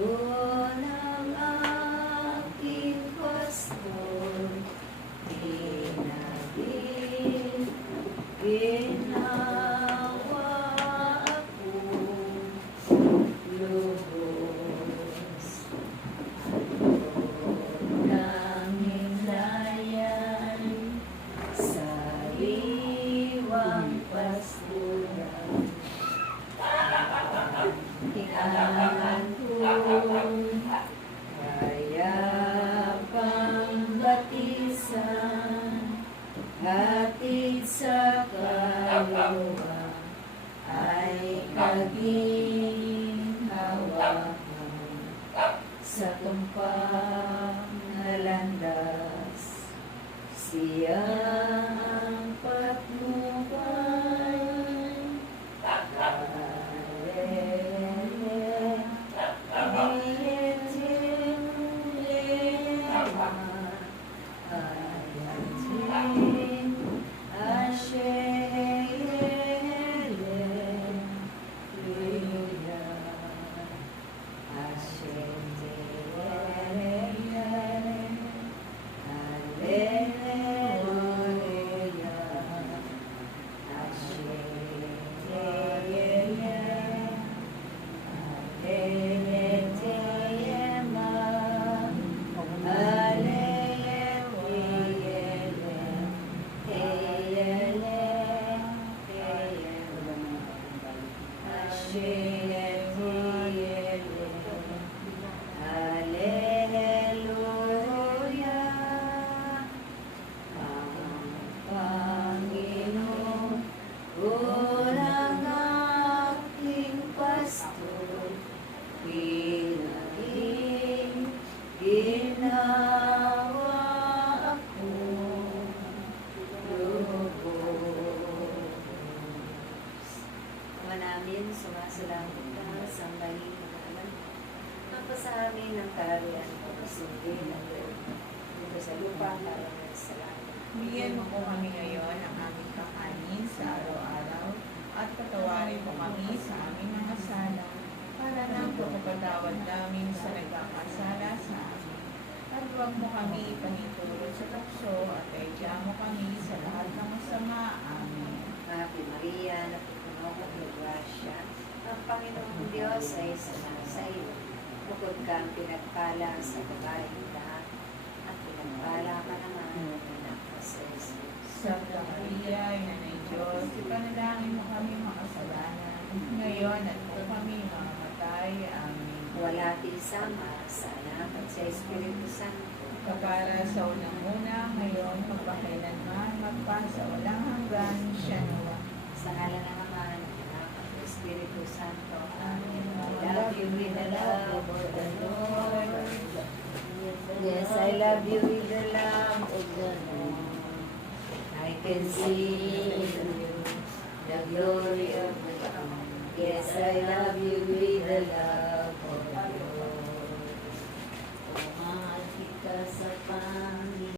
Unang aking pastor, pinagin, ginawa ako lubos. Ang himlayan, sariwang pastoral, tinangan kong kaya pang batisan, hatid sa kaluluwa ay naging hawakan sa tumpang na landas. Siyang patnubay, ginawa ako lubos. Ama namin, sumasalamat ka sa maling naman. Napasa amin ang kaharian mo, kasundin ang dito sa lupa para sa langit. Bigyan mo po kami ngayon ang aming kakanin sa araw-araw at patawarin mo kami sa aming mga sala para nang pagpapatawad namin sa nagkakasala sa amin. At huwag mo kami ipanitulot sa tukso at kaidya mo kami sa lahat ng masama. Amen. Ave Maria, napupuno ka ng grasya, ang Panginoong Diyos ay sa iyo. Bukod kang pinagpala sa babaeng lahat, at pinagpala ka naman ng anak sa Jesus. Santa Maria, Ina ng Diyos, ipanalangin mo kami makasalanan, ngayon at kung kami mamamatay. Amen. Wala tisama sa anak at sa Espiritu Santo. Kapara sa unang-una, ngayon, magpakailanman, magpasa walang hanggan, siya nawa. Sa ngalan ng Ama, ng Anak, at ng Espiritu Santo. Amen. I love you with the love of the Lord. Yes, I love you with the love of the Lord. I can see the glory of the Lord. Yes, I love you with the love of the Lord. Mahal kita sa